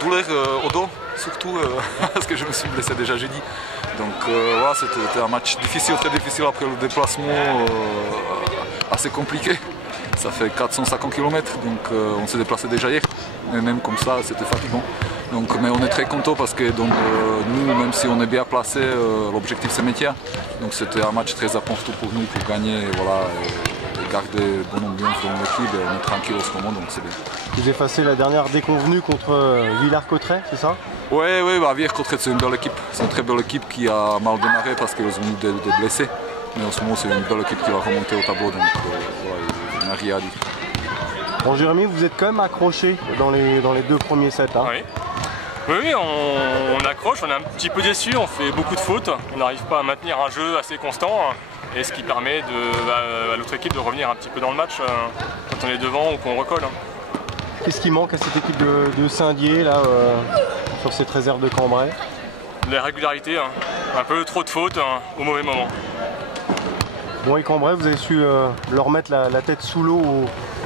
Douleur au dos, surtout parce que je me suis blessé déjà jeudi. Donc voilà, c'était un match difficile, très difficile après le déplacement assez compliqué. Ça fait 450 km, donc on s'est déplacé déjà hier, mais même comme ça c'était fatigant. Donc, mais on est très content parce que donc, nous, même si on est bien placé, l'objectif c'est métier. Donc c'était un match très important pour nous pour gagner. Et voilà, garder bonne ambiance dans l'équipe, on est tranquille en ce moment, donc c'est bien. Vous effacez la dernière déconvenue contre Villars-Cotterêts, c'est ça? Oui, Villars-Cotterêts c'est une belle équipe, c'est une très belle équipe qui a mal démarré parce qu'ils ont eu des blessés. Mais en ce moment c'est une belle équipe qui va remonter au tableau, donc voilà, il n'y a rien à dire. Bon Jérémy, vous êtes quand même accroché dans les deux premiers sets. Hein. Oui, on accroche, on est un petit peu déçu, on fait beaucoup de fautes, on n'arrive pas à maintenir un jeu assez constant. Et ce qui permet à l'autre équipe de revenir un petit peu dans le match quand on est devant ou qu'on recolle. Qu'est-ce qui manque à cette équipe de Saint-Dié là, sur cette réserve de Cambrai? La régularité, un peu trop de fautes au mauvais moment. Bon, et Cambrai, vous avez su leur mettre la tête sous l'eau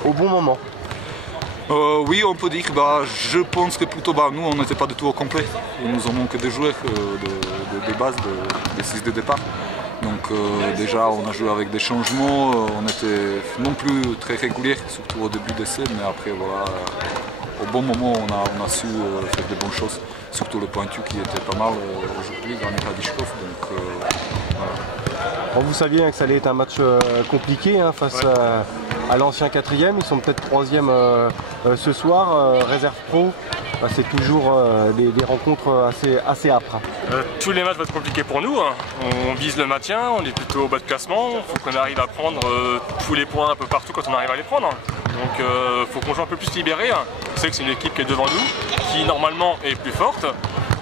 au bon moment? Oui, on peut dire, je pense que plutôt nous on n'était pas du tout au complet. Il nous en manque des joueurs de base, des 6 de départ. Donc déjà on a joué avec des changements, on était non plus très réguliers, surtout au début d'essai, mais après voilà, au bon moment on a su faire de bonnes choses, surtout le pointu qui était pas mal aujourd'hui, Granit Radishkov. Donc voilà. Bon, vous saviez que ça allait être un match compliqué face à l'ancien 4e, ils sont peut-être 3e ce soir, réserve pro. C'est toujours des rencontres assez âpres. Tous les matchs vont être compliqués pour nous. On vise le maintien, on est plutôt au bas de classement. Il faut qu'on arrive à prendre tous les points un peu partout quand on arrive à les prendre. Donc il faut qu'on joue un peu plus libéré. On sait que c'est une équipe qui est devant nous, qui normalement est plus forte,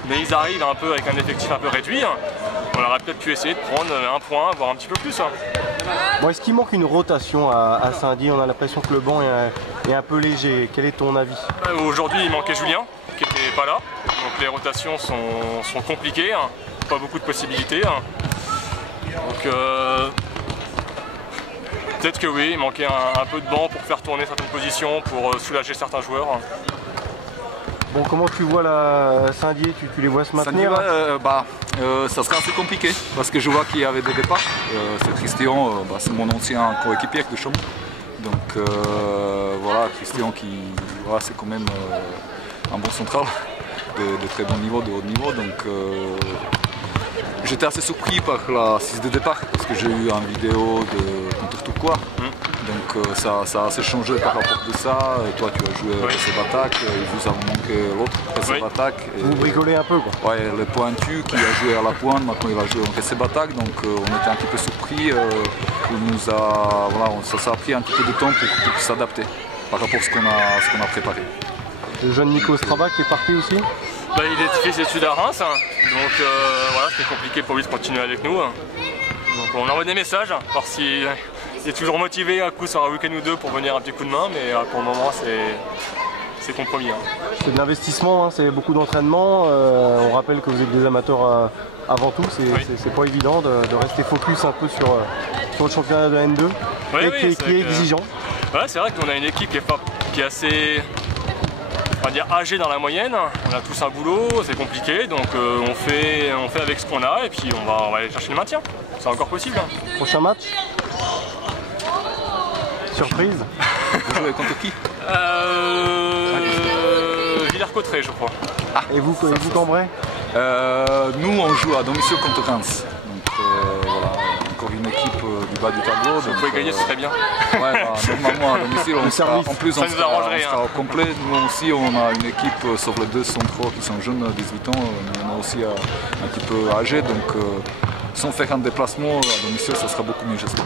mais ils arrivent un peu avec un effectif un peu réduit. On aurait peut-être pu essayer de prendre un point, voire un petit peu plus. Bon, est-ce qu'il manque une rotation à Saint-Dié? On a l'impression que le banc est un peu léger. Quel est ton avis? Aujourd'hui, il manquait Julien, qui n'était pas là. Donc les rotations sont compliquées, pas beaucoup de possibilités. Donc peut-être que oui, il manquait un peu de banc pour faire tourner certaines positions, pour soulager certains joueurs. Bon, comment tu vois Saint-Dié, tu les vois se maintenir? Ça sera assez compliqué parce que je vois qu'il y avait des départs. C'est Christian, c'est mon ancien coéquipier de Chaumont. Donc voilà, Christian c'est quand même un bon central de très bon niveau, de haut niveau. Donc j'étais assez surpris par la 6 de départ parce que j'ai eu une vidéo contre Tourcoing. Donc ça a assez changé par rapport à ça. Toi tu as joué réserve attaque, il vous a manqué l'autre réserve attaque. Vous brigolez un peu quoi. Ouais, le pointu qui a joué à la pointe, maintenant il va jouer en réserve attaque, donc on était un petit peu surpris. Ça a pris un petit peu de temps pour s'adapter par rapport à ce qu'on a préparé. Le jeune Nico Strabach est parti aussi? Il est fait ses études à Reims, donc voilà, c'était compliqué pour lui de continuer avec nous. Donc on envoie des messages, voir s'il est toujours motivé, un coup sur un week-end ou deux pour venir un petit coup de main, mais pour le moment c'est compromis. C'est de l'investissement, c'est beaucoup d'entraînement. On rappelle que vous êtes des amateurs avant tout, c'est pas évident de rester focus un peu sur le championnat de N2 qui est exigeant. Ouais, c'est vrai qu'on a une équipe qui est assez, on va dire, âgée dans la moyenne. On a tous un boulot, c'est compliqué, donc on fait avec ce qu'on a et puis on va aller chercher le maintien. C'est encore possible. Prochain match? Surprise? Vous jouez contre qui? Villars-Cotterêts, je crois. Et vous Cambrai? Nous on joue à domicile contre Reims. Donc voilà, encore une équipe du bas du tableau. Si vous pouvez gagner, ce serait bien. Ouais, normalement à domicile on sera au complet. Nous aussi on a une équipe sur les deux centraux qui sont jeunes, 18 ans, mais on a aussi un petit peu âgés. Donc sans faire un déplacement à domicile, ça sera beaucoup mieux, j'espère.